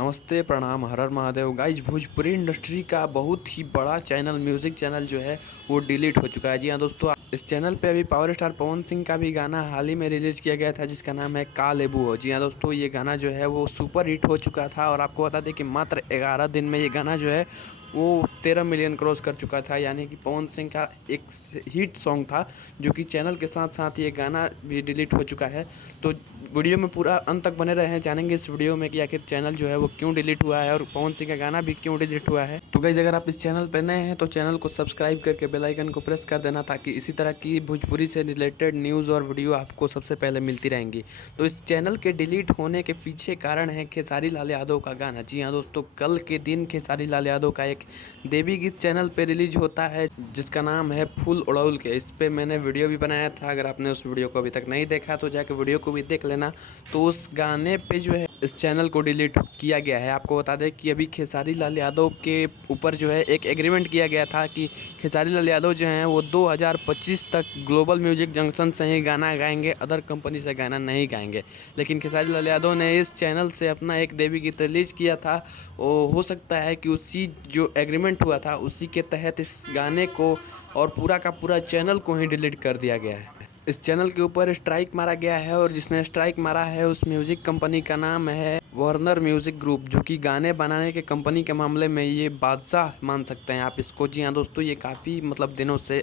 नमस्ते, प्रणाम, हर हर Mahadev. Guys, Bhojpuri industry का बहुत ही बड़ा चैनल, म्यूज़िक चैनल जो है वो डिलीट हो चुका है। जी हाँ दोस्तों, इस चैनल पे अभी पावर स्टार पवन सिंह का भी गाना हाल ही में रिलीज़ किया गया था, जिसका नाम है का लेबू हो। जी हाँ दोस्तों, ये गाना जो है वो सुपर हिट हो चुका था और आपको बता दें कि मात्र 11 दिन में ये गाना जो है वो 13 मिलियन क्रॉस कर चुका था। यानी कि पवन सिंह का एक हिट सॉन्ग था, जो कि चैनल के साथ साथ ये गाना भी डिलीट हो चुका है। तो वीडियो में पूरा अंत तक बने रहे हैं, जानेंगे इस वीडियो में कि आखिर चैनल जो है वो क्यों डिलीट हुआ है और पवन सिंह का गाना भी क्यों डिलीट हुआ है। तो गाइस, अगर आप इस चैनल पर नए हैं तो चैनल को सब्सक्राइब करके बेल आइकन को प्रेस कर देना, ताकि इसी तरह की भोजपुरी से रिलेटेड न्यूज़ और वीडियो आपको सबसे पहले मिलती रहेंगी। तो इस चैनल के डिलीट होने के पीछे कारण है खेसारी लाल यादव का गाना। जी हाँ दोस्तों, कल के दिन खेसारी लाल यादव का एक देवी गीत चैनल पे रिलीज होता है, जिसका नाम है फूल उड़ौल के। इस पे मैंने वीडियो भी बनाया था, अगर आपने उस वीडियो को अभी तक नहीं देखा तो जाके वीडियो को भी देख लेना। तो उस गाने पे जो है इस चैनल को डिलीट किया गया है। आपको बता दें कि अभी खेसारी लाल यादव के ऊपर जो है एक एग्रीमेंट किया गया था कि खेसारी लाल यादव जो हैं वो 2025 तक ग्लोबल म्यूजिक जंक्शन से ही गाना गाएंगे, अदर कंपनी से गाना नहीं गाएंगे। लेकिन खेसारी लाल यादव ने इस चैनल से अपना एक देवी गीत रिलीज किया था। हो सकता है कि उसी जो एग्रीमेंट हुआ था उसी के तहत इस गाने को और पूरा का पूरा चैनल को ही डिलीट कर दिया गया है। इस चैनल के ऊपर स्ट्राइक मारा गया है और जिसने स्ट्राइक मारा है उस म्यूज़िक कंपनी का नाम है वार्नर म्यूज़िक ग्रुप, जो कि गाने बनाने के कंपनी के मामले में ये बादशाह मान सकते हैं आप इसको। जी हाँ दोस्तों, ये काफ़ी दिनों से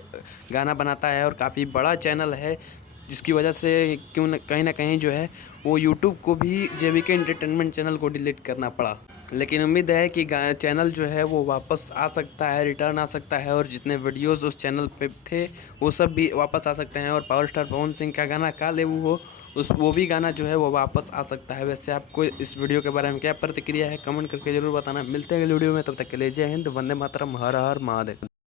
गाना बनाता है और काफ़ी बड़ा चैनल है, जिसकी वजह से कहीं ना कहीं जो है वो यूट्यूब को भी जेवीके एंटरटेनमेंट चैनल को डिलीट करना पड़ा। लेकिन उम्मीद है कि चैनल जो है वो वापस आ सकता है, रिटर्न आ सकता है, और जितने वीडियोस उस चैनल पे थे वो सब भी वापस आ सकते हैं। और पावर स्टार पवन सिंह का गाना का लेबू हो वो भी गाना जो है वो वापस आ सकता है। वैसे आपको इस वीडियो के बारे में क्या प्रतिक्रिया है, कमेंट करके जरूर बताना। मिलते हैं अगले वीडियो में, तब तक के लिए जय हिंद, वंदे मातरम, हर हर महादेव।